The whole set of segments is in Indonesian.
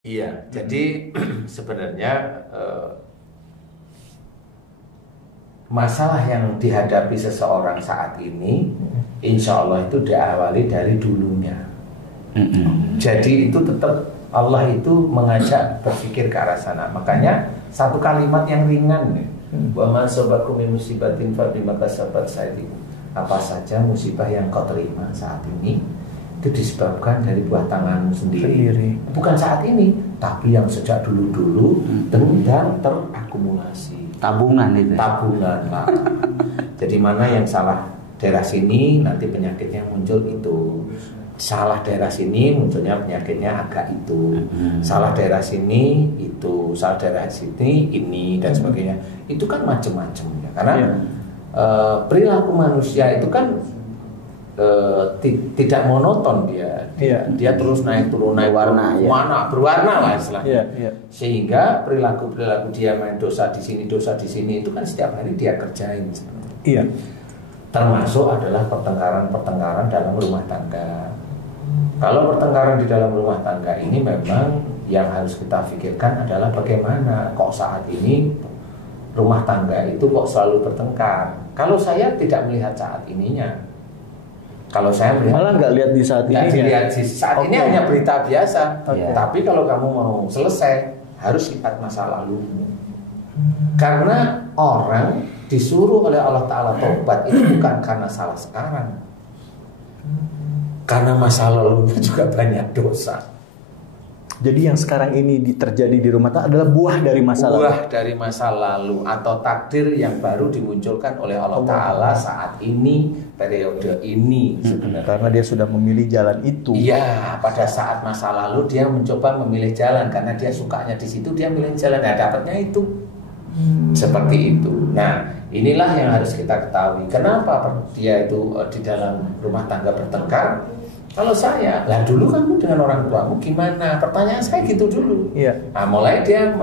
Iya, jadi sebenarnya masalah yang dihadapi seseorang saat ini, insya Allah itu diawali dari dulunya. Jadi itu tetap Allah itu mengajak berpikir ke arah sana. Makanya satu kalimat yang ringan nih, wa ma asabakum min musibatin fa bima kasabat aydikum. Apa saja musibah yang kau terima saat ini itu disebabkan dari buah tanganmu sendiri. Bukan saat ini, tapi yang sejak dulu-dulu dan terakumulasi. Tabungan itu. Tabungan, Pak. Jadi mana yang salah daerah sini nanti penyakitnya muncul itu. Salah daerah sini munculnya penyakitnya agak itu. Salah daerah sini itu, salah daerah sini ini dan sebagainya. Itu kan macam-macam ya. Karena perilaku manusia itu kan tidak monoton dia terus naik turun naik warna berwarna lah istilahnya. Sehingga perilaku dia main dosa di sini itu kan setiap hari dia kerjain sebenarnya. Termasuk adalah pertengkaran dalam rumah tangga. Kalau pertengkaran di dalam rumah tangga ini memang yang harus kita pikirkan adalah bagaimana kok saat ini rumah tangga itu kok selalu bertengkar. Kalau saya tidak melihat saat ininya. Kalau saya melihat malah nggak lihat di saat ini. Saat ini hanya berita biasa. Tapi kalau kamu mau selesai harus lihat masa lalu. Karena orang disuruh oleh Allah Ta'ala tobat itu bukan karena salah sekarang, karena masa lalunya juga banyak dosa. Jadi yang sekarang ini terjadi di rumah tangga adalah buah dari masa lalu. Buah dari masa lalu atau takdir yang baru dimunculkan oleh Allah Ta'ala saat ini, periode ini sebenarnya. Karena dia sudah memilih jalan itu. Iya, pada saat masa lalu dia mencoba memilih jalan karena dia sukanya di situ, dia milih jalan, nah dapatnya itu. Seperti itu. Nah, inilah yang harus kita ketahui. Kenapa dia itu di dalam rumah tangga bertengkar? Kalau saya, lah dulu kamu dengan orang tuamu gimana? Pertanyaan saya gitu dulu. Nah, mulai dia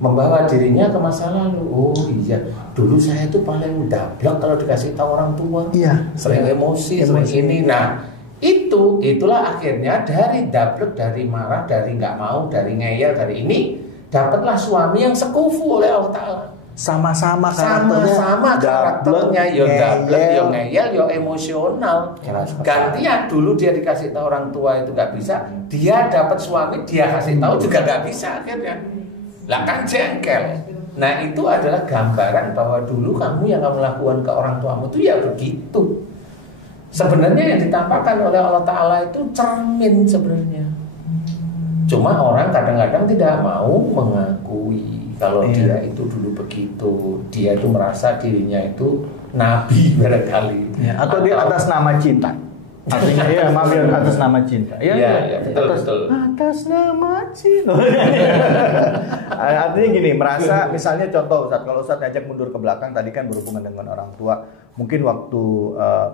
membawa dirinya ke masa lalu. Oh iya, dulu saya itu paling dablek kalau dikasih tahu orang tua. Sering emosi, sering ini. Nah, itulah akhirnya dari dablek, dari marah, dari nggak mau, dari ngeyel, dari ini, dapatlah suami yang sekufu oleh Allah Ta'ala. Sama-sama karakternya, yo dablek, yo ngeyel, yo emosional. Gantian dulu dia dikasih tahu orang tua itu nggak bisa, dia dapat suami dia kasih tahu juga nggak bisa akhirnya. Lah kan jengkel. Nah itu adalah gambaran bahwa dulu kamu yang kamu lakukan ke orang tuamu itu ya begitu. Sebenarnya yang ditampakkan oleh Allah Ta'ala itu cermin sebenarnya. Cuma orang kadang-kadang tidak mau mengakui kalau dia itu dulu begitu, dia itu merasa dirinya itu nabi barangkali, atau dia atas nama cinta. Artinya atas nama cinta. Betul. Atas nama cinta. Artinya gini, merasa misalnya contoh Ustadz, kalau Ustadz ngajak mundur ke belakang tadi kan berhubungan dengan orang tua, mungkin waktu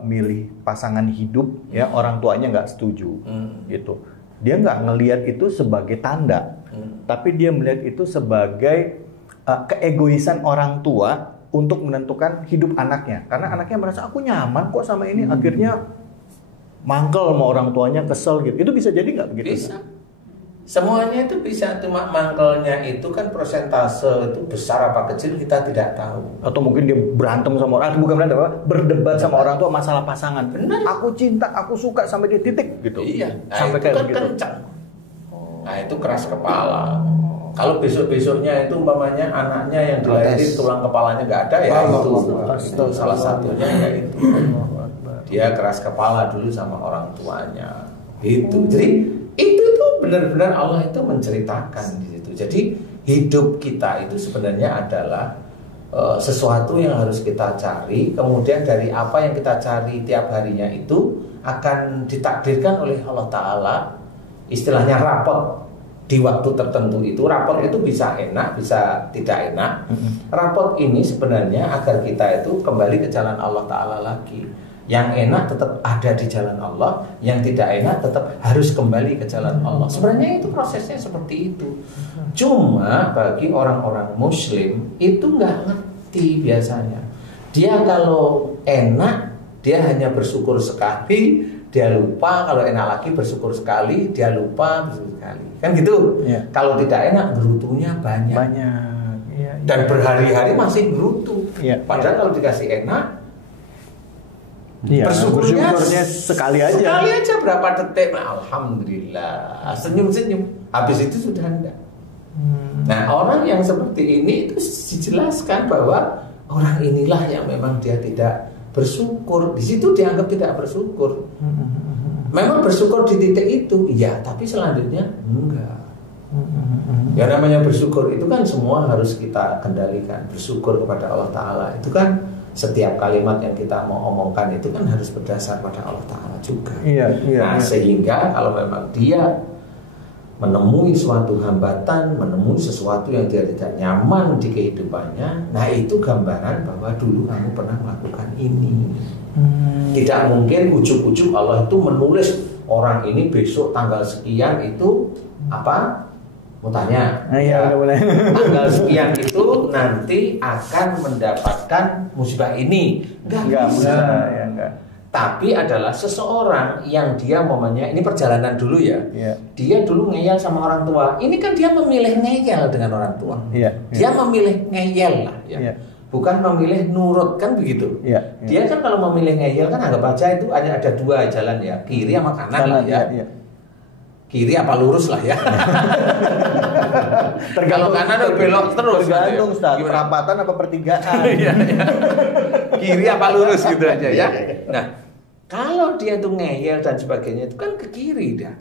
milih pasangan hidup ya orang tuanya nggak setuju gitu. Dia nggak ngelihat itu sebagai tanda, tapi dia melihat itu sebagai keegoisan orang tua untuk menentukan hidup anaknya. Karena anaknya merasa aku nyaman kok sama ini, akhirnya mangkel sama orang tuanya, kesel gitu. Itu bisa jadi nggak begitu? Bisa. Semuanya itu bisa, cuma mangkelnya itu kan persentase itu besar apa kecil kita tidak tahu. Atau mungkin dia berantem sama orang, bukan berantem, berdebat sama orang tua masalah pasangan. Benar. Aku cinta, aku suka sampai dia titik gitu. Iya. Nah, sampai itu kayak kan begitu. kencang. Nah itu keras kepala. Kalau besok-besoknya itu umpamanya anaknya yang dilahirin tulang kepalanya nggak ada ya itu salah satunya ya itu. Dia keras kepala dulu sama orang tuanya. Gitu. Jadi itu tuh benar-benar Allah itu menceritakan di situ. Jadi hidup kita itu sebenarnya adalah sesuatu yang harus kita cari. Kemudian dari apa yang kita cari tiap harinya itu akan ditakdirkan oleh Allah Ta'ala. Istilahnya rapot di waktu tertentu itu. Rapot itu bisa enak, bisa tidak enak. Rapot ini sebenarnya agar kita itu kembali ke jalan Allah Ta'ala lagi. Yang enak tetap ada di jalan Allah, yang tidak enak tetap harus kembali ke jalan Allah. Sebenarnya itu prosesnya seperti itu. Cuma bagi orang-orang muslim itu nggak ngerti biasanya. Dia kalau enak, dia hanya bersyukur sekali. dia lupa, kalau enak lagi bersyukur sekali, dia lupa bersyukur sekali. Kan gitu. Ya. Kalau tidak enak gerutunya banyak. Ya, Dan berhari-hari masih gerutu. Ya. Padahal kalau dikasih enak, ya, bersyukurnya sekali aja. Sekali aja berapa detik, alhamdulillah, senyum-senyum. Habis itu sudah enggak. Nah, orang yang seperti ini itu dijelaskan bahwa orang inilah yang memang dia tidak bersyukur. Di situ dianggap tidak bersyukur. Memang bersyukur di titik itu, ya, tapi selanjutnya enggak. Ya namanya bersyukur itu kan semua harus kita kendalikan. Bersyukur kepada Allah Ta'ala itu kan setiap kalimat yang kita mau omongkan itu kan harus berdasar pada Allah Ta'ala juga. Nah, sehingga kalau memang dia menemui suatu hambatan, menemui sesuatu yang dia tidak nyaman di kehidupannya, nah itu gambaran bahwa dulu kamu pernah melakukan ini. Tidak mungkin ujuk-ujuk Allah itu menulis orang ini besok tanggal sekian itu apa? Mau tanya, tanggal sekian itu nanti akan mendapatkan musibah ini. Enggak bisa. Tapi adalah seseorang yang dia momennya, ini perjalanan dulu ya. Dia dulu ngeyel sama orang tua. Ini kan dia memilih ngeyel dengan orang tua. Dia memilih ngeyel lah ya. Bukan memilih nurut, kan begitu. Dia kan kalau memilih ngeyel kan anggap aja itu ada dua jalan ya, kiri sama kanan lah ya. Kiri apa lurus lah ya. Kalau kanan belok terus. Tergantung Ustaz, perapatan apa pertigaan. Kiri apa lurus gitu aja ya. Nah, kalau dia tuh ngeyel dan sebagainya itu kan ke kiri dah.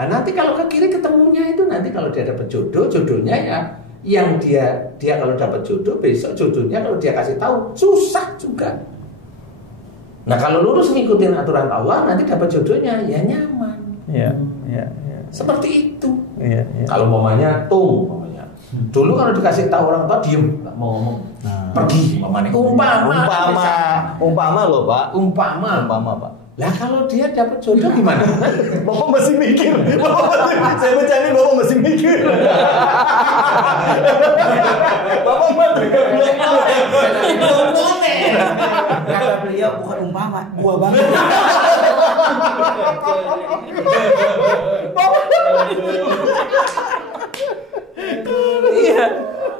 Nah, nanti kalau ke kiri ketemunya itu nanti kalau dia dapat jodoh, jodohnya ya yang dia kalau dapat jodoh besok jodohnya kalau dia kasih tahu susah juga. Nah, kalau lurus ngikutin aturan Allah nanti dapat jodohnya ya nyaman. Seperti itu. Kalau mamanya dulu kalau dikasih tahu orang tua diem, nggak mau ngomong. Pergi mamanya. Umpama loh Pak. Umpama Pak. Lah kalau dia dapat jodoh gimana? Bapak masih mikir. Saya bercanda Bapak masih mikir. Bapak masih Kata beliau bukan umpama, gua banget. Iya,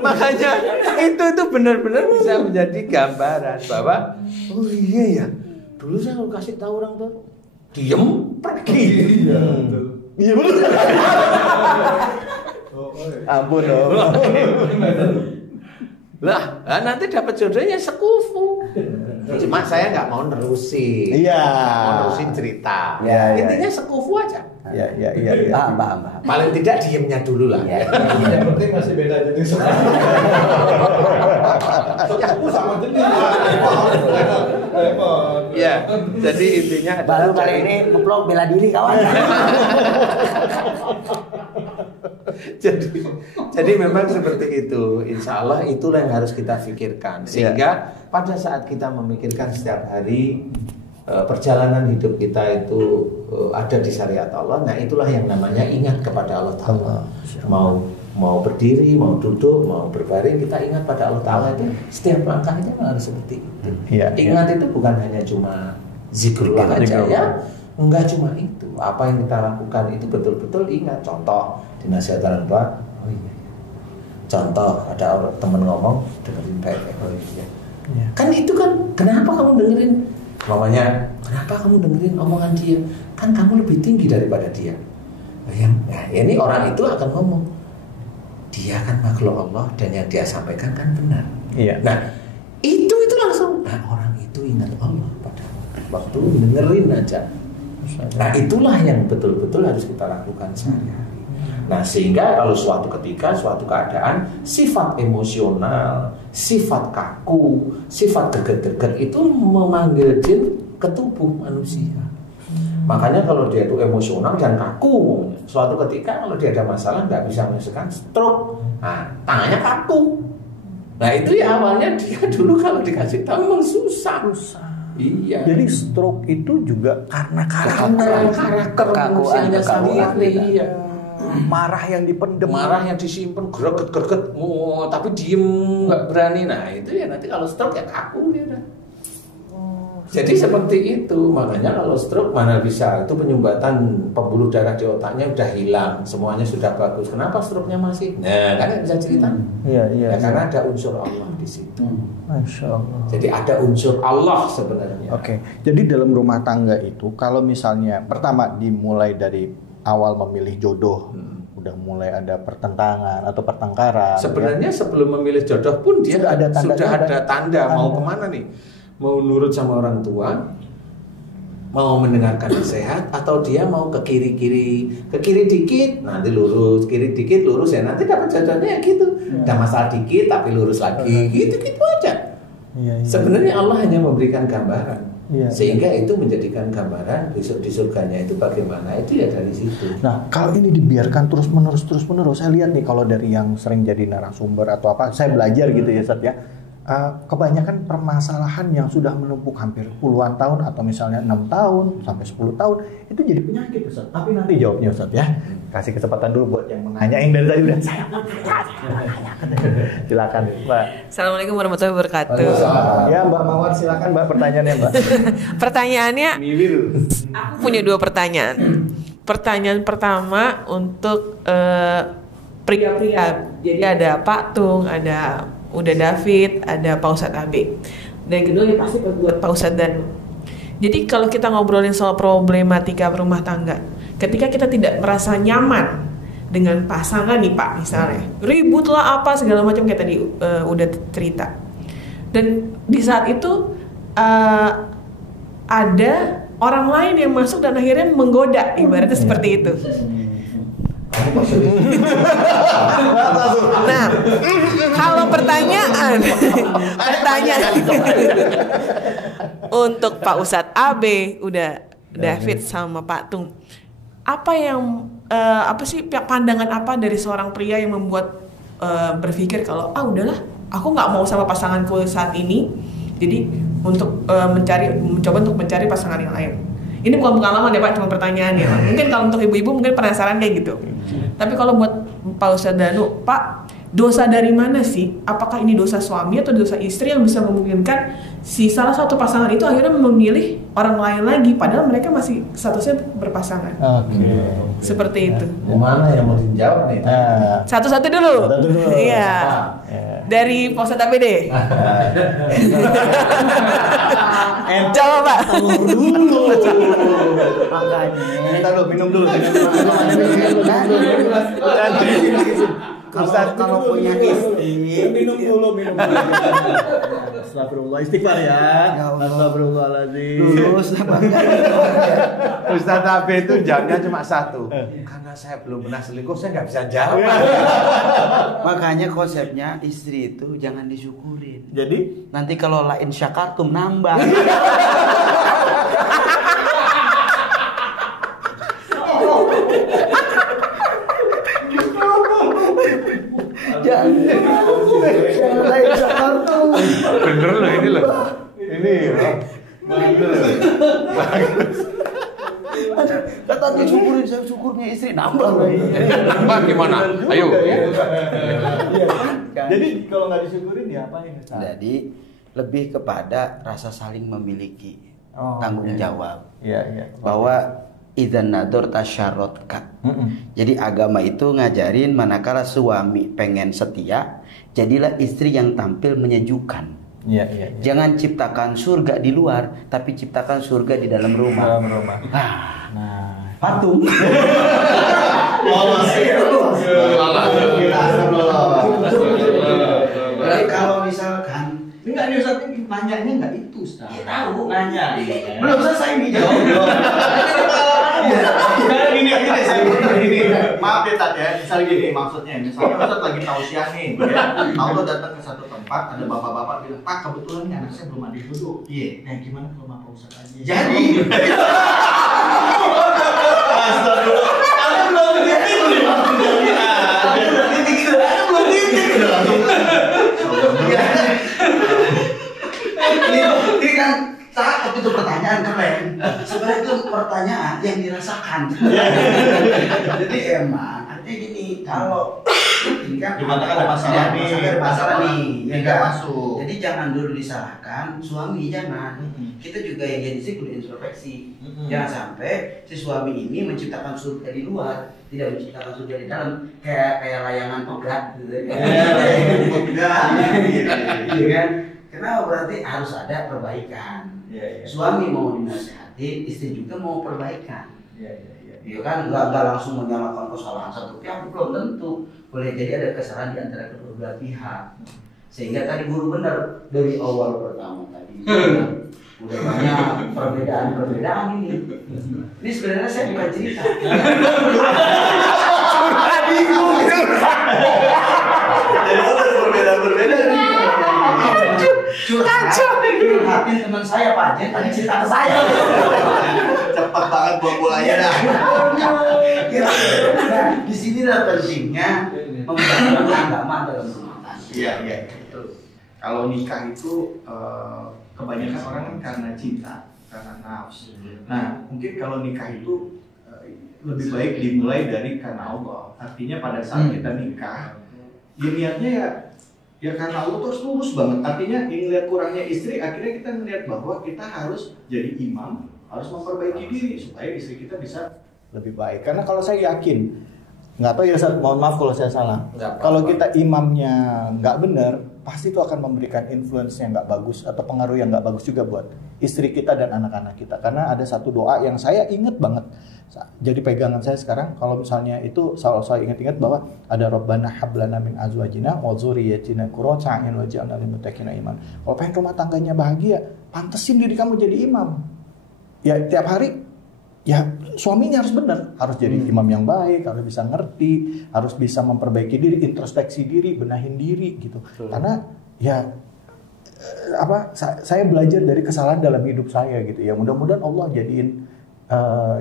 makanya itu benar-benar bisa menjadi gambaran bahwa oh iya ya, dulu saya kalau kasih tahu orang tua diem pergi. Iya betul. Ampun dong. Lah, nanti dapat jodohnya sekufu. Cuma saya nggak mau nerusin. Mau nerusin cerita. Intinya sekufu aja. Paham. Paling tidak diemnya dulu lah. Yang penting masih beda jenis. Aku sama jenis. Ya, jadi intinya Baru kali ini ngeplok bela diri kawan. Jadi memang seperti itu. Insya Allah itulah yang harus kita pikirkan. Sehingga pada saat kita memikirkan setiap hari perjalanan hidup kita itu ada di syariat Allah. Nah itulah yang namanya ingat kepada Allah Ta'ala. Mau berdiri, mau duduk, mau berbaring, kita ingat pada Allah Ta'ala itu. Setiap langkahnya harus seperti itu. Ingat itu bukan hanya cuma zikrullah aja ya. Enggak cuma itu. Apa yang kita lakukan itu betul-betul ingat. Contoh dinasihat orang tua. Oh iya. Contoh ada orang teman ngomong dengerin baik-baik. Oh iya. Kan itu kan kenapa kamu dengerin? Mamanya, kenapa kamu dengerin omongan dia? Kan kamu lebih tinggi daripada dia. Nah, ini orang itu akan ngomong, dia kan makhluk Allah dan yang dia sampaikan kan benar. Nah, itu langsung. Nah, orang itu ingat Allah pada waktu dengerin aja. Nah, itulah yang betul-betul harus kita lakukan sehari-hari. Nah, sehingga kalau suatu ketika, suatu keadaan, sifat emosional, sifat kaku, sifat geget-geget itu memanggil jin ke tubuh manusia. Makanya kalau dia itu emosional dan kaku, suatu ketika kalau dia ada masalah nggak bisa menyelesaikan stroke, nah tangannya kaku. Nah itu ya awalnya dia dulu kalau dikasih tahu memang susah. Iya. Jadi stroke itu juga karena karakter manusianya sendiri. Iya. Marah yang dipendem, marah yang disimpan, greget, tapi diem nggak berani. Nah itu ya nanti kalau stroke ya kaku dia udah. Jadi seperti itu, makanya kalau stroke mana bisa, itu penyumbatan pembuluh darah di otaknya udah hilang, semuanya sudah bagus. Kenapa stroke-nya masih? Nah, kan bisa cerita. Iya. Ya, karena ada unsur Allah di situ. Masya Allah. Jadi ada unsur Allah sebenarnya. Oke, jadi dalam rumah tangga itu, kalau misalnya pertama dimulai dari awal memilih jodoh, udah mulai ada pertentangan atau pertengkaran. Sebenarnya sebelum memilih jodoh pun dia Sudah ada tanda mau kemana nih? Mau nurut sama orang tua, mau mendengarkan nasihat, atau dia mau ke kiri dikit, nanti lurus, kiri dikit lurus, ya nanti dapat jodohnya ya gitu. Ada masalah dikit tapi lurus lagi, gitu aja. Iya. Sebenarnya Allah hanya memberikan gambaran, sehingga Iya. itu menjadikan gambaran besok di surganya itu bagaimana, itu ya dari situ. Nah, kalau ini dibiarkan terus menerus, saya lihat nih kalau dari yang sering jadi narasumber atau apa, saya belajar gitu ya, Ustaz ya. Kebanyakan permasalahan yang sudah menumpuk hampir puluhan tahun atau misalnya 6 tahun sampai 10 tahun itu jadi penyakit, Ustaz. Tapi nanti jawabnya, Ustaz ya. Kasih kesempatan dulu buat yang menanya, yang dari tadi udah saya silakan, Mbak. Assalamualaikum warahmatullahi wabarakatuh. Ya, Mbak Mawar, silakan Mbak pertanyaannya, Mbak. Pertanyaannya, aku punya 2 pertanyaan. Pertanyaan pertama untuk pria-pria. Jadi ada Pak Tung, ada Uda David, ada Pak Ustadz Abe. Dan kedua ya pasti buat Pak Ustadz Danu. Jadi kalau kita ngobrolin soal problematika rumah tangga, ketika kita tidak merasa nyaman dengan pasangan nih Pak, misalnya ribut lah apa segala macam kayak tadi udah cerita. Dan di saat itu ada orang lain yang masuk dan akhirnya menggoda, ibaratnya seperti itu. Nah, kalau pertanyaan untuk Pak Ustadz Abe, udah David sama Pak Tung, apa sih pandangan apa dari seorang pria yang membuat berpikir kalau udahlah, aku nggak mau sama pasanganku saat ini, jadi mencoba untuk mencari pasangan yang lain. Ini bukan pengalaman ya Pak, cuma pertanyaan ya. Mungkin kalau untuk ibu-ibu mungkin penasaran kayak gitu. Tapi kalau buat Pak Ustadz Danu, Pak, dosa dari mana sih? Apakah ini dosa suami atau dosa istri yang bisa memungkinkan si salah satu pasangan itu akhirnya memilih orang lain lagi, padahal mereka masih statusnya berpasangan. Oke. Seperti itu. Mana yang mau dijawab nih? Satu-satu dulu. Iya. Dari Pak Ustadz Abe deh. Coba Pak. Makanya. Minum dulu. Kalau punya istri, minum dulu. Astagfirullah, istighfar ya. Astagfirullahaladzim. lulus lah Bang. Ustadz Abe itu jawabnya cuma satu. Karena saya belum pernah selingkuh, saya nggak bisa jawab. Makanya konsepnya istri itu jangan disyukurin. Jadi Nanti kalau lain syakartum nambah. Jangan lain syakartum. Bener loh ini loh. Ini loh. Kata dia syukurin, saya syukurnya istri nambah lagi. Nambah gimana? Ayo. Jadi kalau nggak disyukurin ya apain? Jadi lebih kepada rasa saling memiliki tanggung jawab. Iya. Bahwa idzan nador tasyarrotka. Jadi agama itu ngajarin manakala suami pengen setia, jadilah istri yang tampil menyejukkan. Iya. Jangan ciptakan surga di luar, tapi ciptakan surga di dalam rumah. Nah, Patung. Jadi kalau misalkan enggak nih Ustaz, ini nanyanya enggak itu Ustaz. tahu Nanya. belum selesai nih jawab. Gini. Maaf ya Tat ya, misal gini maksudnya Ustaz lagi tausiah nih ya. Allah datang ke satu tempat, ada bapak-bapak bilang, "Pak, kebetulan nih anak saya belum ada jodoh." Iya. Nah, gimana kalau Bapak Ustaz aja? Jadi Astagfirullah. Aku belum titik nih maksudnya. Belum titik. Ini kan cakep itu pertanyaan keren. Sebenarnya itu pertanyaan yang dirasakan. Jadi emang artinya gini, kalau ini kan Di mana ada masalah nih, ada masalah nih, ya tidak kan? masuk. Jadi jangan dulu disalahkan suami, jangan. Kita juga yang jadi istri kudu introspeksi. Jangan sampai si suami ini menciptakan surga di luar, tidak menciptakan surga di dalam, kayak layangan pegat gitu. Pegat, gitu kan? Kenapa? Berarti harus ada perbaikan. Suami mau dinasihati, istri juga mau perbaikan. Ya kan, nggak langsung menyalahkan kesalahan satu pihak, belum tentu. Boleh jadi ada kesalahan di antara kedua belah pihak. Sehingga tadi guru benar dari awal pertama tadi. Udah banyak perbedaan ini. Ini sebenarnya saya bukan cerita. Jadi udah berbeda nih. Curhatin teman saya Pak Jen tadi cerita ke saya. Cepat banget buang bolanya dah. Nah, di sini lah pentingnya membangun agama dalam rumah tangga. Iya. Kalau nikah itu kebanyakan orang kan karena cinta, karena nafsu. Nah, mungkin kalau nikah itu lebih baik dimulai dari karena Allah. Artinya pada saat kita nikah, ya niatnya ya karena Allah terus lurus banget. Artinya yang lihat kurangnya istri, akhirnya kita melihat bahwa kita harus jadi imam, harus memperbaiki diri supaya istri kita bisa lebih baik. Karena kalau saya yakin, nggak tahu ya, mohon maaf kalau saya salah. Kalau kita imamnya nggak benar, pasti itu akan memberikan influence yang nggak bagus atau pengaruh yang nggak bagus juga buat istri kita dan anak-anak kita. Karena ada satu doa yang saya ingat banget, jadi pegangan saya sekarang. Kalau misalnya itu selalu saya ingat-ingat bahwa ada Rabbana hablana min azwajina wa dzurriyyatina qurrata a'yun waj'alna lil muttaqina iman. Kalau pengen rumah tangganya bahagia, pantesin diri kamu jadi imam. Ya tiap hari ya suaminya harus benar, harus jadi imam yang baik, harus bisa ngerti, harus bisa memperbaiki diri, introspeksi diri, benahin diri gitu. Karena ya saya belajar dari kesalahan dalam hidup saya gitu. Ya mudah-mudahan Allah jadiin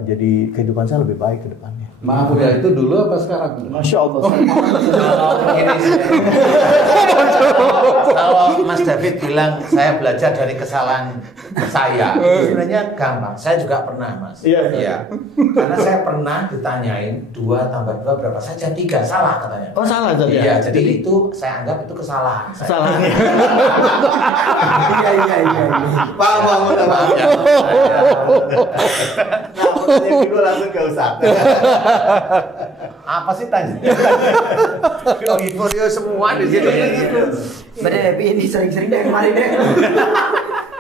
jadi kehidupan saya lebih baik ke depannya. Maaf udah itu dulu apa sekarang? Masya Allah. Kalau Mas David bilang saya belajar dari kesalahan saya, sebenarnya gampang. Saya juga pernah, Mas. Iya. Karena saya pernah ditanyain 2 tambah 2 berapa saja, 3 salah katanya. Oh salah tadi. Iya, jadi itu saya anggap itu kesalahan. Salah. Iya. Paham. Ya. Nah, pertanyaan gue langsung ke Ustadz. Apa sih tanya? Info semua di situ. Bener, tapi ini sering-sering deh kemarin deh.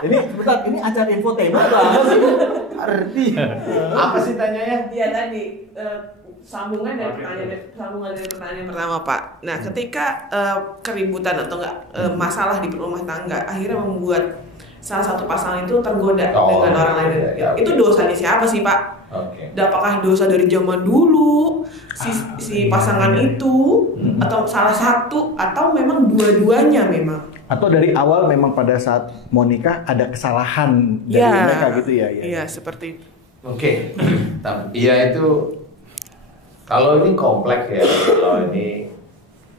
Ini bentar, ini acara infotainment atau apa sih? Arti. Apa sih tanyanya? Iya tadi sambungan dari pertanyaan pertama Pak. Nah ketika keributan atau enggak masalah di rumah tangga akhirnya membuat salah satu pasangan itu tergoda dengan orang lain. Itu dosanya siapa sih Pak? Apakah dosa dari zaman dulu si pasangan itu atau salah satu atau memang dua-duanya memang? Atau dari awal memang pada saat mau nikah ada kesalahan dari mereka gitu ya? Iya seperti itu. Oke. Iya itu kalau ini kompleks ya. Kalau ini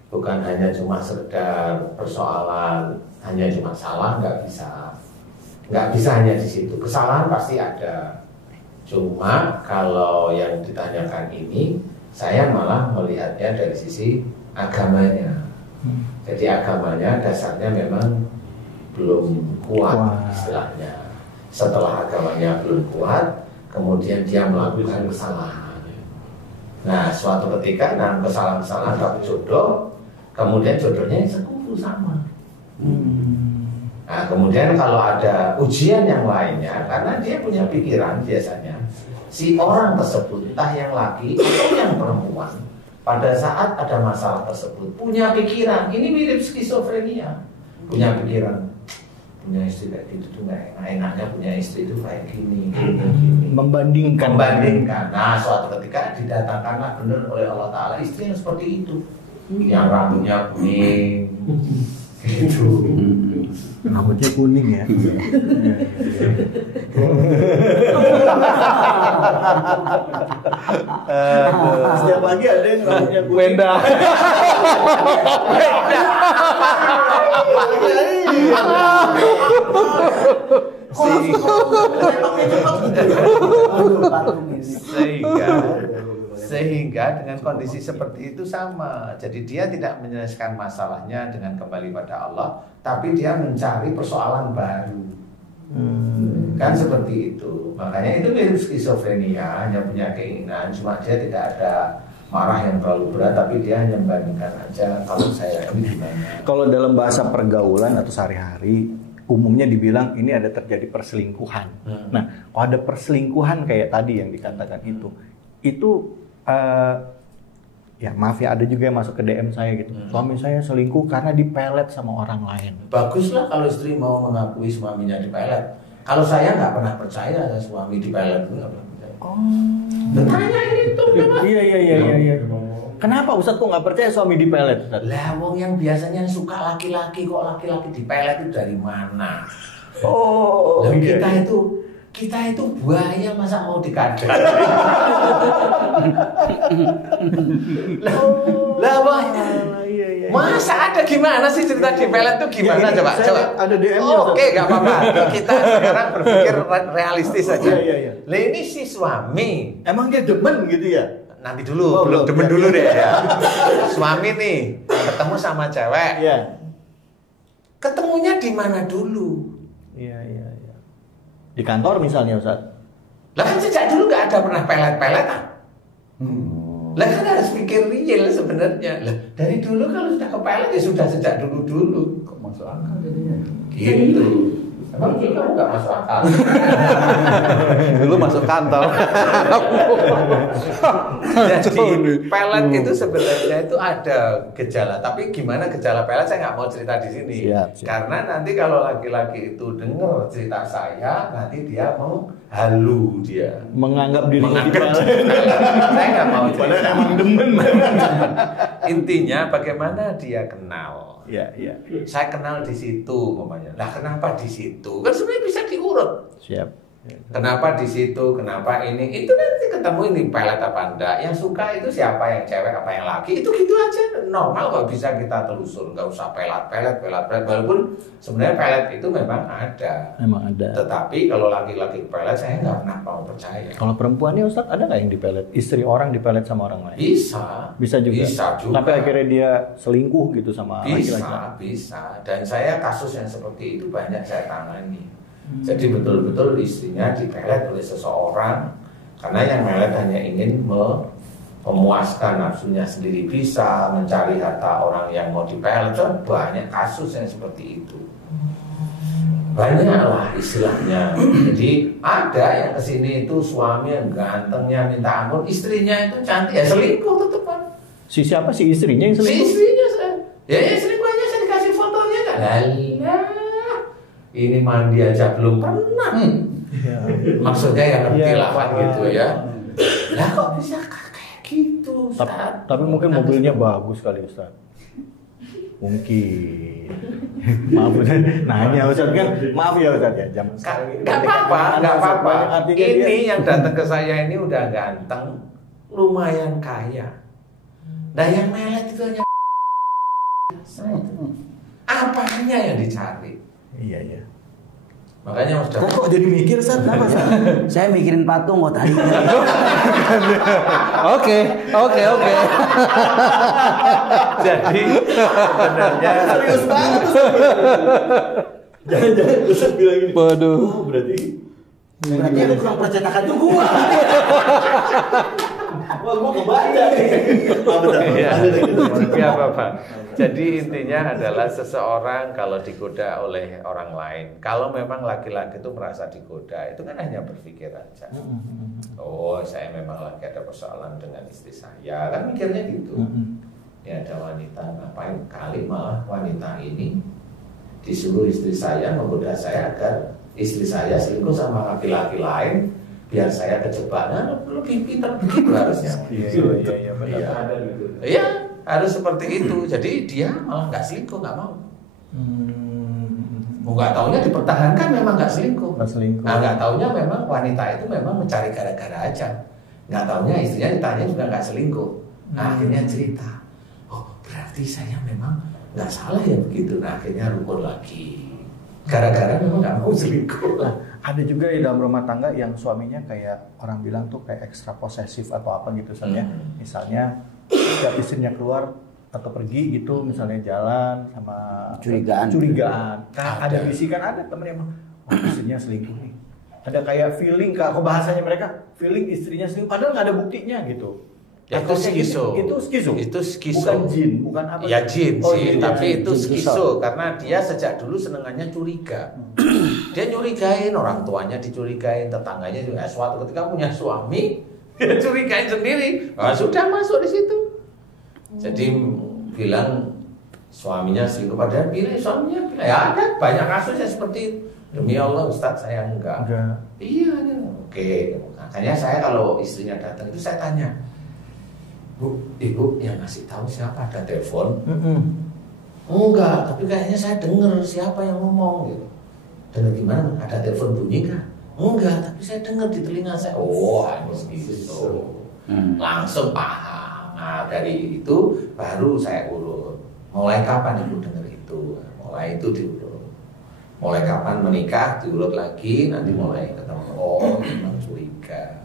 bukan hanya cuma sekedar persoalan hanya cuma salah, nggak bisa hanya di situ. Kesalahan pasti ada. Cuma kalau yang ditanyakan ini, saya malah melihatnya dari sisi agamanya. Jadi agamanya dasarnya memang belum kuat istilahnya. Setelah agamanya belum kuat, kemudian dia melakukan kesalahan. Nah, suatu ketika dalam kesalahan-kesalahan dapat jodoh, kemudian jodohnya sekufu sama. Nah, kemudian kalau ada ujian yang lainnya, karena dia punya pikiran biasanya, si orang tersebut, entah yang laki atau yang perempuan, pada saat ada masalah tersebut, punya pikiran, ini mirip skizofrenia, punya pikiran, punya istri kayak gitu tuh nggak enaknya punya istri itu kayak gini. Membandingkan. Nah, suatu ketika didatangkanlah benar oleh Allah Ta'ala istri yang seperti itu, yang rambutnya kuning, gitu. Rambutnya kuning ya. Setiap pagi ada yang rambutnya kuning. Wenda. Sehingga dengan kondisi seperti itu sama. Jadi dia tidak menyelesaikan masalahnya dengan kembali pada Allah, tapi dia mencari persoalan baru. Kan seperti itu. Makanya itu mirip skizofrenia, hanya punya keinginan, cuma dia tidak ada marah yang terlalu berat, tapi dia hanya membandingkan aja kalau saya ini gimana. Kalau dalam bahasa pergaulan atau sehari-hari, umumnya dibilang ini ada terjadi perselingkuhan. Nah, kalau ada perselingkuhan kayak tadi yang dikatakan itu ya maaf ya, ada juga yang masuk ke DM saya gitu. Suami saya selingkuh karena dipelet sama orang lain. Baguslah kalau istri mau mengakui suaminya dipelet. Kalau saya nggak pernah percaya suami dipelet, nggak pernah percaya. Bertanya itu. Iya. Kenapa Ustadz kok nggak percaya suami dipelet? Lah, wong yang biasanya suka laki-laki kok laki-laki dipelet itu dari mana? Kita itu buaya, masa mau dikadang? Masa ada gimana sih cerita dipelet itu gimana? Coba. Ada DM-nya. Oke, nggak apa-apa. Kita sekarang berpikir realistis aja. Iya. Lah ini si suami. Emang dia demen gitu ya? Nanti dulu, belum demen dulu deh ya. Suami nih ketemu sama cewek. Iya. Ketemunya di mana dulu? Iya. Di kantor misalnya, Ustaz. Lah kan sejak dulu nggak ada pernah pelet-peletan. Lah kan harus pikir real sebenarnya. Lah dari dulu kalau sudah kepelet ya sudah sejak dulu. Kok masuk akal jadinya? Gitu. Emang kamu nggak masuk akal? Dulu masuk kantor. Jadi pelet itu sebenarnya itu ada gejala. Tapi gimana gejala pelet saya nggak mau cerita di sini. Siap. Karena nanti kalau laki-laki itu dengar cerita saya, nanti dia mau halu dia. Menganggap dirinya dipelet. Saya nggak mau cerita. Padahal emang demen. Intinya bagaimana dia kenal. Iya. Saya kenal di situ, umpamanya. Lah kenapa di situ? Kan sebenarnya bisa diurut. Siap. Kenapa di situ? Kenapa ini? Itu nanti ketemu ini pelet apa enggak? Yang suka itu siapa? Yang cewek apa yang laki? Itu gitu aja. Normal kok bisa kita telusur. Nggak usah pelet. Walaupun sebenarnya pelet itu memang ada. Memang ada. Tetapi kalau laki-laki pelet saya nggak pernah mau percaya. Kalau perempuannya Ustadz ada nggak yang dipelet? Istri orang dipelet sama orang lain? Bisa juga. Sampai akhirnya dia selingkuh gitu sama laki-laki. Bisa. Dan saya kasus yang seperti itu banyak saya tangani. Jadi betul-betul istrinya dipelet oleh seseorang karena yang melet hanya ingin memuaskan nafsunya sendiri, bisa mencari harta orang yang mau dipelet. Banyak kasus yang seperti itu. Banyaklah istilahnya. Jadi ada yang kesini itu suami yang gantengnya minta ampun, istrinya itu cantik ya selingkuh tetepan. Si siapa sih istrinya yang selingkuh? Si istrinya ya selingkuhnya saya dikasih fotonya kan. Ini mandi aja belum pernah. Maksudnya yang ngerti lah kan gitu ya. Lah kok bisa kayak gitu Ustaz? Tapi mungkin mobilnya bagus kali Ustaz. Mungkin. Maaf nanya Ustaz kan. Maaf ya Ustaz ya jam. Gak apa-apa. Ini yang datang ke saya ini udah ganteng, lumayan kaya. Nah yang melet itu hanya apanya yang dicari? Iya. Makanya sudah. Kok jadi mikir Ustaz? Kenapa Ustaz? Saya mikirin patung kok tadi. Oke. Jadi sebenarnya Serius banget Ustaz. Jangan Ustaz bilang gini. Waduh. Berarti aku kurang percetakan tuh gua. Wah, gua kebaca nih. Iya, apa-apa. Jadi intinya adalah seseorang kalau digoda oleh orang lain, kalau memang laki-laki itu merasa digoda, itu kan hanya berpikir aja. Oh, saya memang lagi ada persoalan dengan istri saya, kan mikirnya gitu. Ya ada wanita, ngapain kali malah wanita ini disuruh istri saya menggoda saya agar istri saya selingkuh sama laki-laki lain, biar saya kejebak. Lebih pintar begitu harusnya. Iya, benar. Iya, harus seperti itu. Jadi dia malah nggak selingkuh, nggak mau. Nggak taunya dipertahankan memang nggak selingkuh. Nah, nggak taunya memang wanita itu memang mencari gara-gara aja. Nggak taunya istrinya ditanya juga nggak selingkuh. Nah, akhirnya cerita. Oh, berarti saya memang nggak salah ya begitu. Nah, akhirnya rukun lagi. Gara-gara memang nggak mau selingkuh. Nah, ada juga di dalam rumah tangga yang suaminya kayak orang bilang tuh kayak ekstra posesif atau apa gitu misalnya. Misalnya setiap istrinya keluar atau pergi gitu, misalnya jalan sama curigaan. Ada bisikan, ada temen yang istrinya selingkuh nih. Ada kayak feeling, kalau bahasanya mereka feeling istrinya selingkuh, padahal nggak ada buktinya gitu. Ya, itu skizo. Itu skizo. Itu skizo. Bukan jin, bukan apa? Ya jin sih, tapi itu jin skizo karena dia sejak dulu senengannya curiga. Dia nyurigain orang tuanya, dicurigain tetangganya juga. Suatu ketika punya suami, dia curigain sendiri. Nah, sudah masuk di situ. Jadi bilang suaminya selingkuh, padahal bilang suaminya bilang, ya ada banyak kasusnya seperti itu. Demi Allah Ustadz saya enggak. Iya, oke. Makanya saya kalau istrinya datang itu saya tanya, Bu, Ibu yang ngasih tahu siapa? Ada telepon? Enggak, tapi kayaknya saya dengar siapa yang ngomong gitu. Dengar gimana? Ada telepon bunyi kan? Enggak, tapi saya dengar di telinga saya. Oh, harus gitu. Langsung paham. Nah, dari itu baru saya urut. Mulai kapan Ibu dengar itu? Mulai itu diurut. Mulai kapan menikah diurut lagi, nanti mulai ketemu. Oh, memang curiga.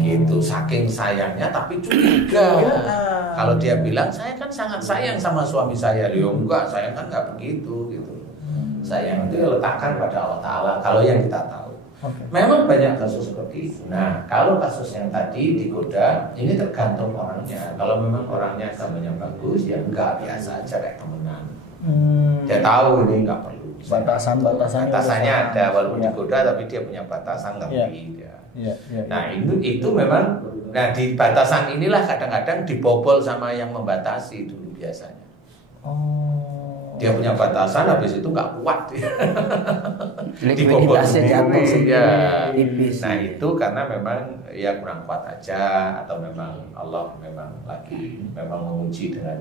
Gitu, saking sayangnya tapi curiga. Kalau dia bilang saya kan sangat sayang sama suami saya, ya enggak, saya kan enggak begitu gitu. Sayang itu letakkan pada Allah Ta'ala. Kalau yang kita tahu, memang banyak kasus seperti itu. Nah, kalau kasus yang tadi digoda, ini tergantung orangnya. Kalau memang orangnya agamanya bagus, ya enggak, biasa aja kayak temenan. Dia tahu ini enggak perlu. Batasannya ada, walaupun digoda, tapi dia punya batasan ngerti dia. Nah itu memang, nah di batasan inilah kadang-kadang dibobol sama yang membatasi dulu biasanya. Dia punya batasan, habis itu nggak kuat. Dibobol ya. Nah itu karena memang ya kurang kuat aja, atau memang Allah memang lagi menguji dengan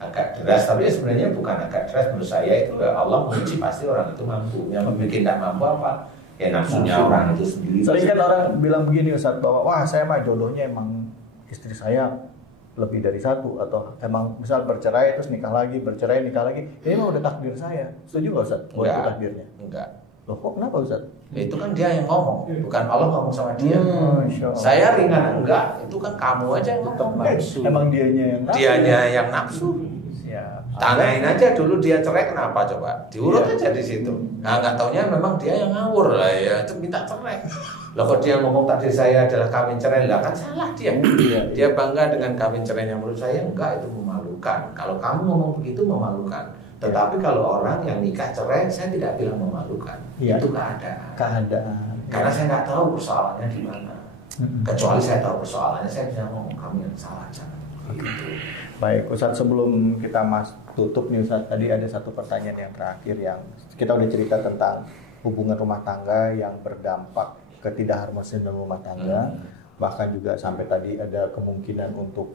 agak deras. Tapi sebenarnya bukan agak deras, menurut saya itu Allah menguji pasti orang itu mampu. Yang bikin nggak mampu apa? Ya nafsunya orang itu sendiri. Sering kan orang bilang begini Ustaz, bahwa wah saya mah jodohnya emang istri saya lebih dari satu, atau emang misal bercerai terus nikah lagi, bercerai nikah lagi, ini mah udah takdir saya. Setuju nggak Ustaz? Buat itu takdirnya? Enggak. Loh kok kenapa Ustaz? Itu kan dia yang ngomong, bukan Allah ngomong sama dia. Saya ringan enggak, itu kan kamu aja yang ngomong. Emang dianya yang nafsu. Tanyain aja dulu dia cerai kenapa coba, diurut aja di situ. Nah nggak taunya memang dia yang ngawur lah ya, itu minta cerai. Loh kok dia ngomong tadi saya adalah kawin cerai, lah kan salah dia. Dia bangga dengan kawin cerainya, menurut saya enggak, itu memalukan. Kalau kamu ngomong begitu memalukan. Tetapi kalau orang yang nikah cerai, saya tidak bilang memalukan. Itu keadaan. Karena saya nggak tahu persoalannya di mana. Kecuali saya tahu persoalannya, saya bisa ngomong kamu yang salah jangan. Gitu. Baik Ustaz, sebelum kita tutup nih Ustaz, tadi ada satu pertanyaan yang terakhir yang kita udah cerita tentang hubungan rumah tangga yang berdampak ketidakharmonisan dalam rumah tangga, bahkan juga sampai tadi ada kemungkinan untuk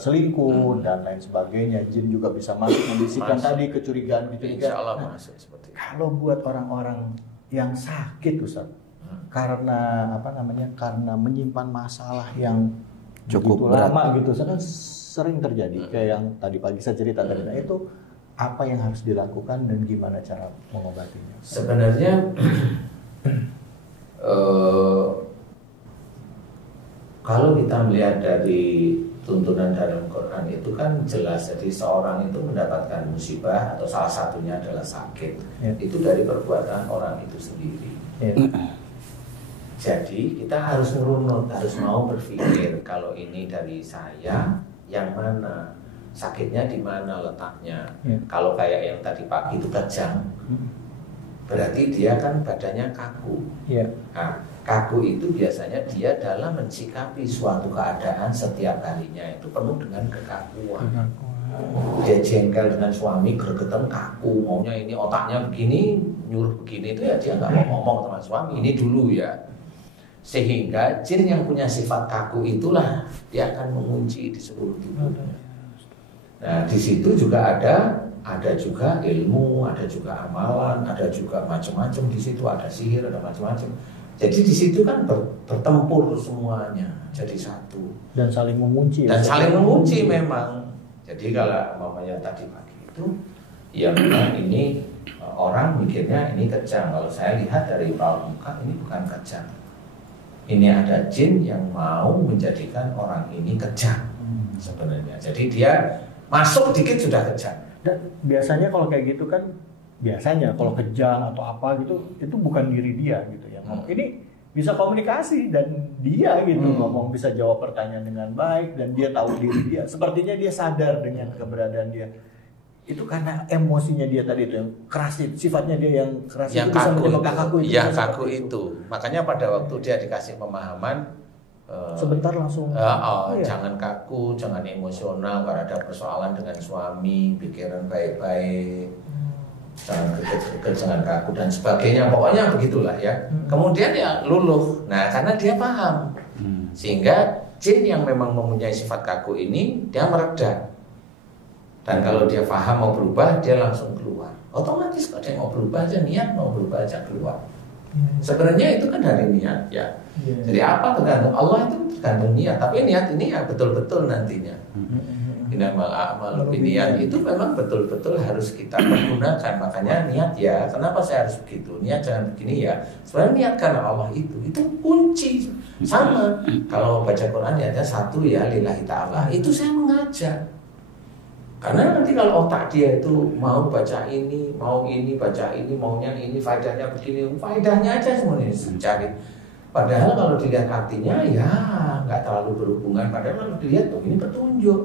selingkuh dan lain sebagainya. Jin juga bisa masuk membisikkan tadi kecurigaan. Insya Allah masuk seperti itu. Kalau buat orang-orang yang sakit Ustaz, karena karena menyimpan masalah yang cukup lama gitu, kan sering terjadi kayak yang tadi pagi saya cerita tadi. Nah itu apa yang harus dilakukan dan gimana cara mengobatinya? Sebenarnya kalau kita melihat dari tuntunan dalam Quran itu kan jelas, jadi seorang itu mendapatkan musibah atau salah satunya adalah sakit, itu dari perbuatan orang itu sendiri. Jadi kita harus ngerunut, harus mau berpikir kalau ini dari saya, yang mana sakitnya, di mana letaknya. Kalau kayak yang tadi pagi itu kejang, berarti dia kan badannya kaku. Nah, kaku itu biasanya dia dalam mensikapi suatu keadaan setiap harinya itu penuh dengan kekakuan. Dia jengkel dengan suami, gregetan, kaku, maunya ini otaknya begini, nyuruh begini, itu ya dia nggak mau ngomong sama suami. Ini dulu ya. Sehingga jin yang punya sifat kaku itulah dia akan mengunci di seluruh tubuhnya. Nah di situ juga ada juga ilmu, ada juga amalan, ada juga macam-macam di situ, ada sihir, ada macam-macam. Jadi di situ kan bertempur semuanya jadi satu dan saling mengunci. Dan saling mengunci memang. Jadi kalau mamanya tadi pagi itu Ya memang ini orang mikirnya ini kejam. Kalau saya lihat dari raut muka ini bukan kejam. Ini ada jin yang mau menjadikan orang ini kejam sebenarnya. Jadi dia masuk dikit sudah kejam. Dan biasanya kalau kayak gitu kan, biasanya kalau kejam atau apa gitu, itu bukan diri dia gitu ya. Ini bisa komunikasi dan dia gitu ngomong, bisa jawab pertanyaan dengan baik dan dia tahu diri dia. Sepertinya dia sadar dengan keberadaan dia. Itu karena emosinya dia tadi itu yang keras, sifatnya dia yang keras, yang itu bisa kaku menyebabkan kaku itu. Ya kaku itu. Makanya pada waktu dia dikasih pemahaman sebentar langsung jangan kaku, jangan emosional kalau ada persoalan dengan suami, pikiran baik-baik, jangan greget-greget, jangan kaku dan sebagainya. Pokoknya begitulah ya. Kemudian ya luluh. Nah, karena dia paham. Sehingga jin yang memang mempunyai sifat kaku ini dia mereda. Dan kalau dia paham mau berubah, dia langsung keluar. Otomatis kalau dia mau berubah aja, niat mau berubah aja keluar. Sebenarnya itu kan dari niat ya. Jadi apa tergantung Allah, itu tergantung niat. Tapi niat ini ya betul-betul nantinya. Innamal a'malu binniyat itu memang betul-betul harus kita pergunakan. Makanya niat ya. Kenapa saya harus begitu? Niat jangan begini ya. Sebenarnya niat karena Allah itu kunci. Sama. Kalau baca Quran niatnya satu ya lillahi ta'ala. Itu saya mengajak. Karena nanti kalau otak dia itu mau baca ini, mau ini, baca ini, maunya ini, faedahnya begini, faedahnya aja semuanya cari. Padahal kalau dilihat artinya ya nggak terlalu berhubungan. Padahal kalau dilihat ini petunjuk.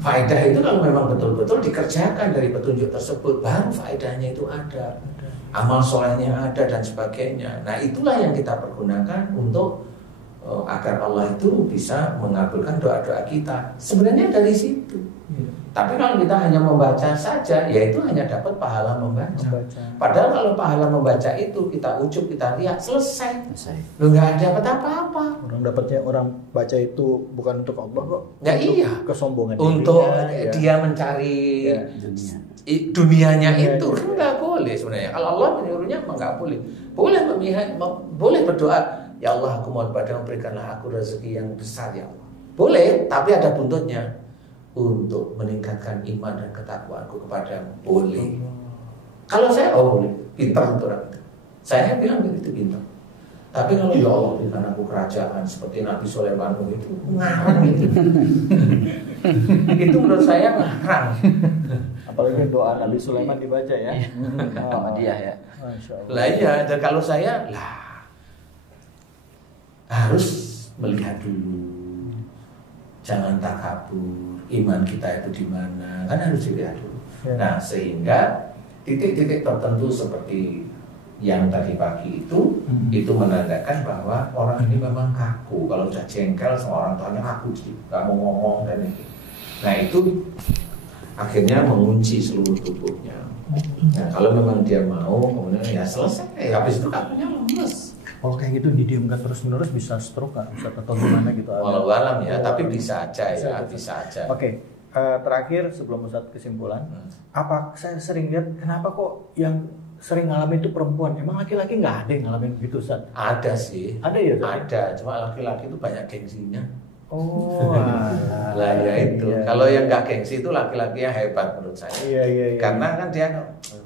Faedah itu kalau memang betul-betul dikerjakan dari petunjuk tersebut, baru faedahnya itu ada. Amal solehnya ada dan sebagainya. Nah itulah yang kita pergunakan untuk agar Allah itu bisa mengabulkan doa-doa kita. Sebenarnya dari situ. Tapi kalau kita hanya membaca saja, ya itu hanya dapat pahala membaca. Padahal kalau pahala membaca itu kita ucup, kita lihat, selesai. Lu nggak dapat apa-apa. Orang baca itu bukan untuk Allah kok. Ya iya. Kesombongan untuk dirinya, dia mencari dunianya itu kan nggak boleh sebenarnya. Kalau Allah menyuruhnya nggak boleh. Boleh berdoa. Ya Allah, aku mau padamu, berikanlah aku rezeki yang besar ya Allah. Boleh, tapi ada buntutnya. Untuk meningkatkan iman dan ketakwaanku kepadamu. Boleh. Kalau saya, boleh. Pintar untuk orang itu. Saya bilang itu pintar. Tapi kalau ya Allah berikan aku kerajaan seperti Nabi Sulaiman itu ngarang itu. Itu menurut saya ngarang. Apalagi doa Nabi Sulaiman dibaca ya. Sama dia ya. Lah iya, dan kalau saya harus melihat dulu, jangan takabur, iman kita itu di mana, kan harus dilihat dulu. Nah sehingga titik-titik tertentu seperti yang tadi pagi itu menandakan bahwa orang ini memang kaku. Kalau udah jengkel sama orang tuanya kaku, nggak mau ngomong dan itu. Nah itu akhirnya mengunci seluruh tubuhnya. Nah kalau memang dia mau, kemudian ya selesai. Habis itu kakunya lemes. Kalau kayak gitu didiamkan terus-menerus bisa stroke kan? Bisa atau gimana gitu? Walau alam ya, tapi bisa aja ya, bisa aja. Oke, terakhir sebelum Ustadz kesimpulan, apa saya sering lihat kenapa kok yang sering ngalamin itu perempuan? Emang laki-laki nggak ada yang ngalamin begitu, Ustadz? Ada sih. Ada ya? Ada, cuma laki-laki itu banyak gengsinya. Oh, lah ya itu. Iya. Kalau yang nggak gengsi itu laki-laki yang hebat menurut saya. Iya. Karena kan dia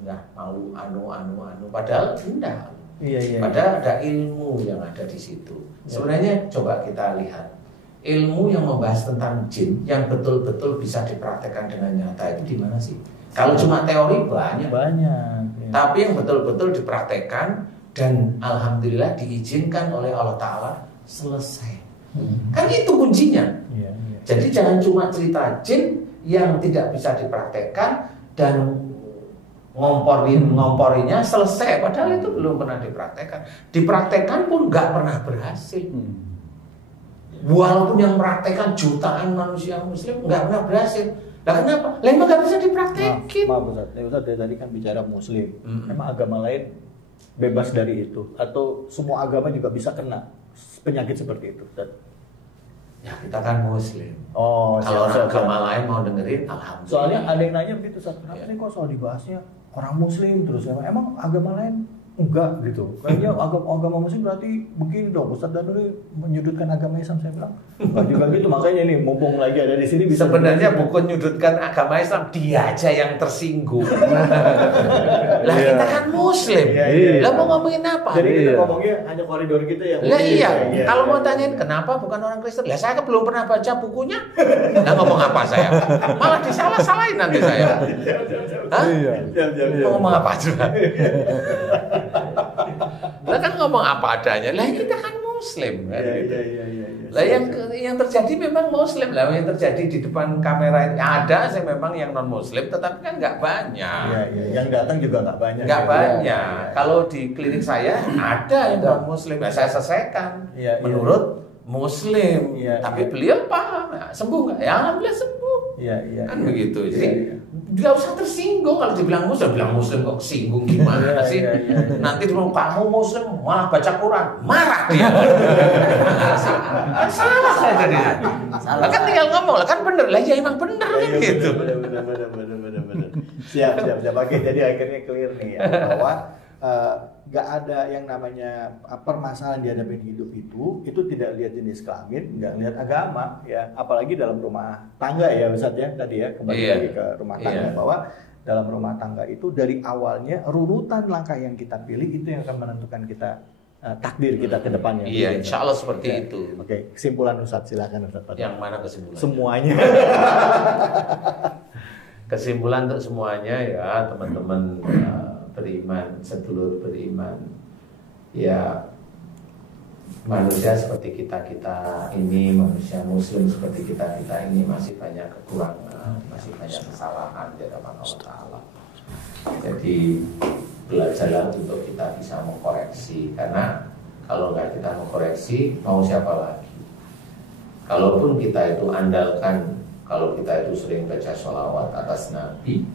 nggak mau anu. Padahal indah. Iya. Padahal ada ilmu yang ada di situ. Sebenarnya coba kita lihat ilmu yang membahas tentang jin yang betul-betul bisa dipraktekkan dengan nyata itu di mana sih? Kalau cuma teori banyak. Ya. Tapi yang betul-betul dipraktekkan dan alhamdulillah diizinkan oleh Allah Ta'ala selesai. Kan itu kuncinya. Iya. Jadi jangan cuma cerita jin yang tidak bisa dipraktekkan dan ngomporinya selesai, padahal itu belum pernah dipraktekkan pun nggak pernah berhasil. Walaupun yang mempraktekkan jutaan manusia muslim nggak pernah berhasil. Lah kenapa? Emang nggak bisa dipraktekin. Maaf Ustaz, tadi kan bicara muslim. Emang agama lain bebas dari itu atau semua agama juga bisa kena penyakit seperti itu, Ustaz? Ya kita kan muslim. Kalau orang agama lain mau dengerin, alhamdulillah. Soalnya ada yang nanya begitu, Ustaz, kenapa nih kok soal dibahasnya orang muslim terus emang agama lain enggak gitu. Kayaknya agama Muslim berarti begini dong. Ustadz Danuri menyudutkan agama Islam. Saya bilang enggak juga gitu. Makanya nih mumpung lagi ada di sini bisa sebenarnya bukan menyudutkan agama Islam, dia aja yang tersinggung. Lah kita kan Muslim. Lah mau ngomongin apa? Jadi kita ngomongnya hanya koridor kita yang. Lah iya. Kalau mau tanyain kenapa bukan orang Kristen? Lah saya belum pernah baca bukunya. Lah ngomong apa saya? Malah disalah-salahin nanti saya. Hah? Mau ngomong apa juga? Lah kan ngomong apa adanya. Lah kita kan Muslim kan gitu. Lah yang terjadi memang Muslim lah, yang terjadi di depan kamera itu ada sih memang yang non Muslim, tetapi kan nggak banyak. Yang datang juga nggak banyak. Nggak banyak. Kalau di klinik saya ada yang non Muslim, nah, saya selesaikan menurut Muslim, tapi beliau paham, sembuh nggak? Ya alhamdulillah sembuh. Kan begitu. Jadi nggak usah tersinggung kalau dibilang Muslim kok singgung gimana sih? Nanti bilang kamu Muslim malah baca Quran, marah dia. Kan salah saya tadi. Salah. Kan tinggal ngomong lah, kan bener lah, ya emang bener kan gitu. Bener. Siap. Oke, jadi akhirnya clear nih ya bahwa nggak ada yang namanya permasalahan dihadapi hidup itu tidak lihat jenis kelamin, nggak lihat agama ya, apalagi dalam rumah tangga ya Ustadz ya tadi ya, kembali lagi ke rumah tangga bahwa dalam rumah tangga itu dari awalnya rurutan langkah yang kita pilih itu yang akan menentukan kita takdir kita ke depannya. Iya, insya Allah seperti itu. Oke, kesimpulan Ustadz, silakan Ustadz. Yang mana kesimpulan? Semuanya. Kesimpulan untuk semuanya ya teman-teman beriman, sedulur beriman, ya manusia seperti kita ini, manusia Muslim seperti kita ini masih banyak kekurangan, masih banyak kesalahan di hadapan Allah Taala. Jadi belajarlah untuk kita bisa mengkoreksi, karena kalau nggak kita mengkoreksi, mau siapa lagi? Kalaupun kita itu andalkan, kalau kita itu sering baca sholawat atas Nabi,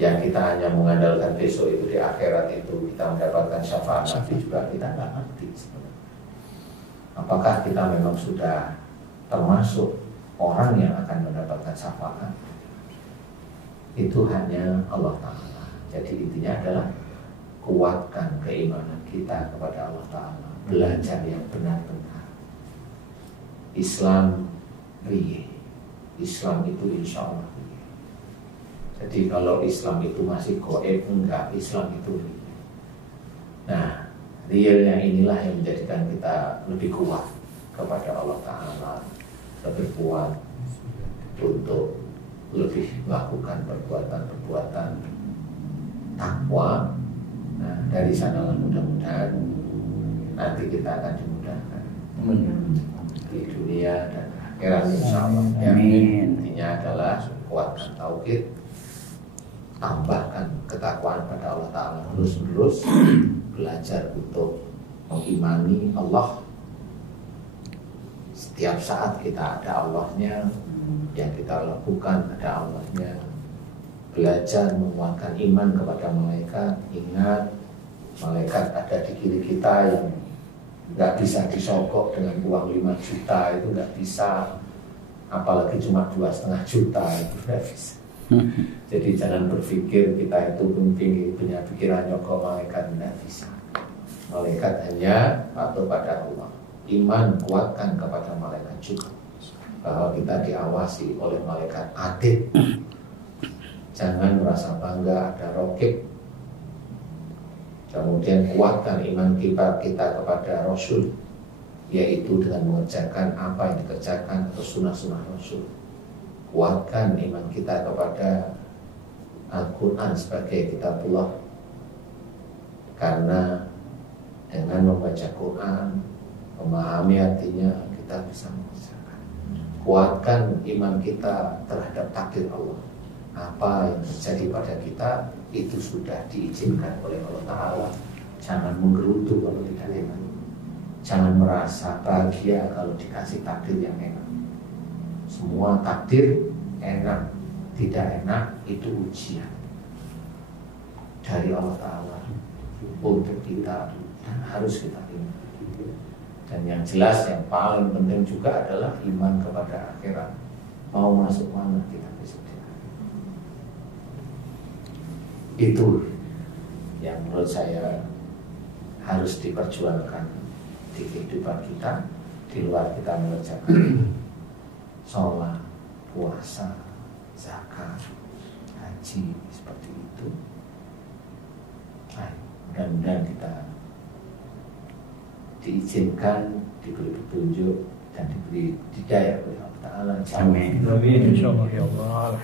yang kita hanya mengandalkan besok itu di akhirat itu kita mendapatkan syafaat Nabi juga kita nggak ngerti sebenarnya. Apakah kita memang sudah termasuk orang yang akan mendapatkan syafaat? Itu hanya Allah Ta'ala. Jadi intinya adalah kuatkan keimanan kita kepada Allah Ta'ala, belajar yang benar-benar. Islam riye, Islam itu insya Allah. Jadi kalau Islam itu masih goib, enggak, Islam itu real. Nah, realnya inilah yang menjadikan kita lebih kuat kepada Allah Ta'ala, lebih kuat untuk lebih melakukan perbuatan-perbuatan takwa. Nah, dari sanalah mudah-mudahan nanti kita akan dimudahkan di dunia dan akhirat insya Allah. Intinya adalah kuatkan tauhid, tambahkan ketakwaan pada Allah Ta'ala, terus belajar untuk mengimani Allah. Setiap saat kita ada Allahnya, yang kita lakukan ada Allahnya. Belajar menguatkan iman kepada malaikat. Ingat, malaikat ada di kiri kita yang nggak bisa disogok dengan uang 5 juta, itu nggak bisa. Apalagi cuma 2,5 juta, itu nggak bisa. Jadi jangan berpikir kita itu punya pikiran nyogok malaikat, tidak bisa. Malaikat hanya patuh pada Allah. Iman kuatkan kepada malaikat juga, bahwa kita diawasi oleh malaikat adil. Jangan merasa bangga ada rokib. Kemudian kuatkan iman kita kepada Rasul, yaitu dengan mengerjakan apa yang dikerjakan atau sunnah-sunnah Rasul. Kuatkan iman kita kepada Al-Quran sebagai kitabullah, karena dengan membaca Quran, memahami artinya, kita bisa mengerjakan. Kuatkan iman kita terhadap takdir Allah. Apa yang terjadi pada kita itu sudah diizinkan oleh Allah Ta'ala. Jangan menggerutu kalau tidak enak. Jangan merasa bahagia kalau dikasih takdir yang enak. Semua takdir enak, tidak enak itu ujian dari Allah Ta'ala untuk kita, dan harus kita terima. Dan yang jelas, yang paling penting juga adalah iman kepada akhirat. Mau masuk mana kita besok di akhirat. Itu yang menurut saya harus diperjuangkan di kehidupan kita di luar kita mengerjakan sholat, puasa, zakat, haji seperti itu. Nah, mudah-mudahan kita diizinkan, diberi petunjuk dan diberi hidayah oleh Allah Taala. Amin. Amin. Insyaallah ya Allah.